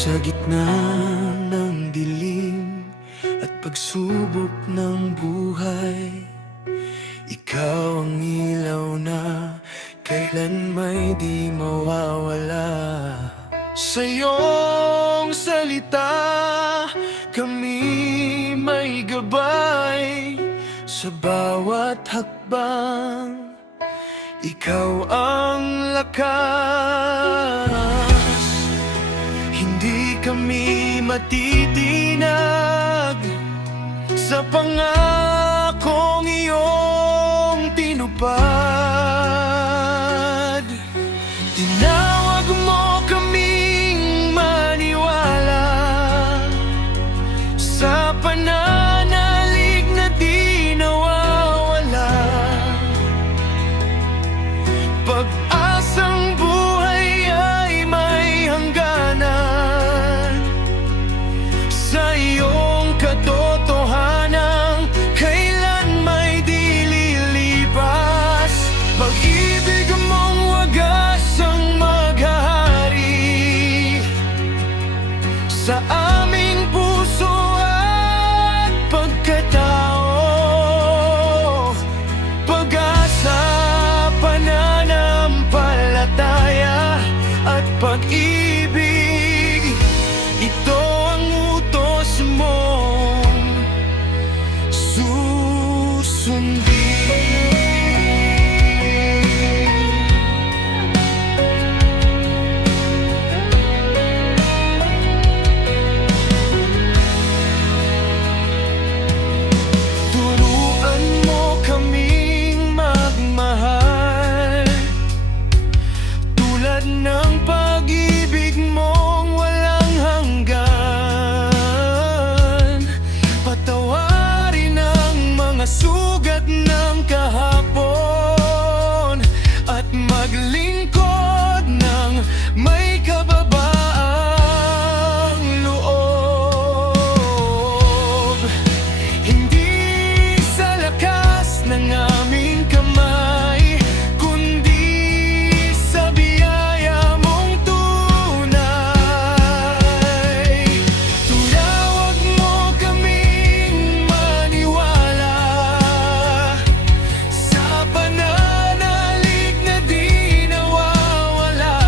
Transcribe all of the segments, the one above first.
Sa gitna ng dilim at pagsubok ng buhay, ikaw ang ilaw na kailan may di mawawala. Sa iyong salita, kami may gabay. Sa bawat hakbang, ikaw ang lakas. Hindi kami matitinag sa pangakong iyong tinupad. Tinawag mo kaming maniwala sa pananalig na di nawawala. Pag-asang buhay ay may hangganan sa iyong katotohanan, kailan may di lilipas. Pag-ibig mong wagas ang maghahari sa aming puso at pagkatao. Pag-asa, pananampalataya at pag-ibig, ito ang utos mong susundin. Turuan mo kaming magmahal tulad ng pag-ibig mong walang hanggan. Patawarin ang mga sugat ng kahapon at maglingkod ng may kababaang loob. Hindi sa lakas ng aming kamay, kundi sa biyaya mong tunay. Tinawag mo kaming maniwala sa pananalig na di nawawala.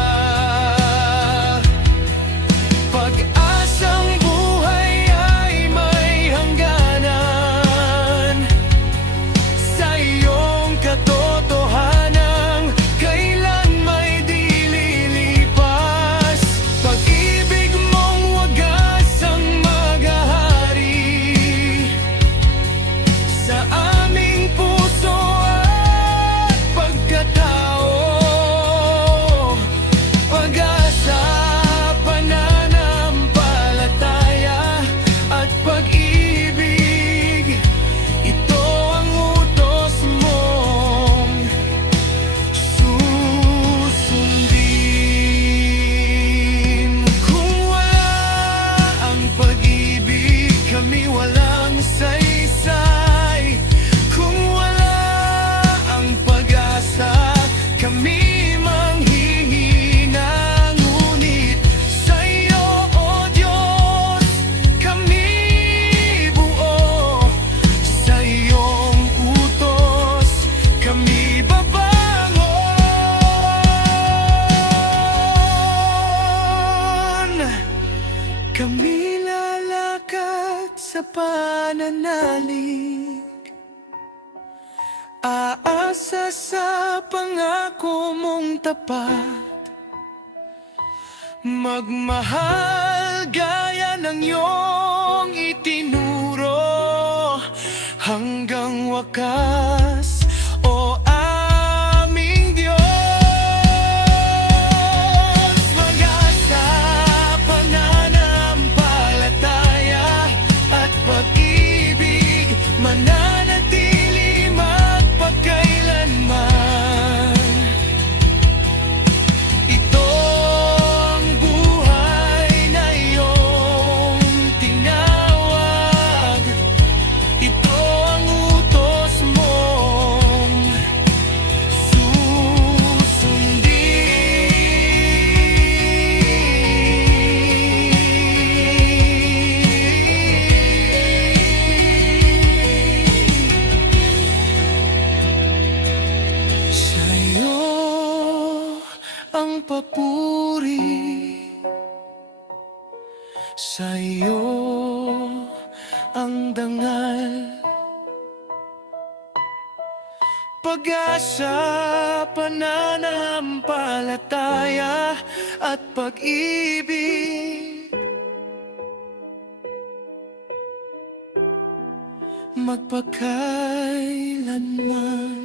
Pag-asang buhay ay may hangganan sa iyong katotohanan, kailan may di lilipas. Pag-ibig mong wagas ang maghahari sa aming puso at pagkatao. Pag-asa, pananampalataya at pag-ibig, ito ang utos mong susundin. Kung wala ang pag-ibig, kami walang saysay. Kung wala ang pag-asa, kami manghihina. Ngunit sa iyo, O Diyos, kami buo. Sa iyong utos, kami babangon. Kami lalakad sa pananalig, aasa sa pangako mong tapat. Magmahal gaya ng iyong itinuro hanggang wakas, o aming Diyos. Mag-asa, pananampalataya at pag ang dangal. Pag-asa, pananampalataya at pag-ibig, magpakailanman.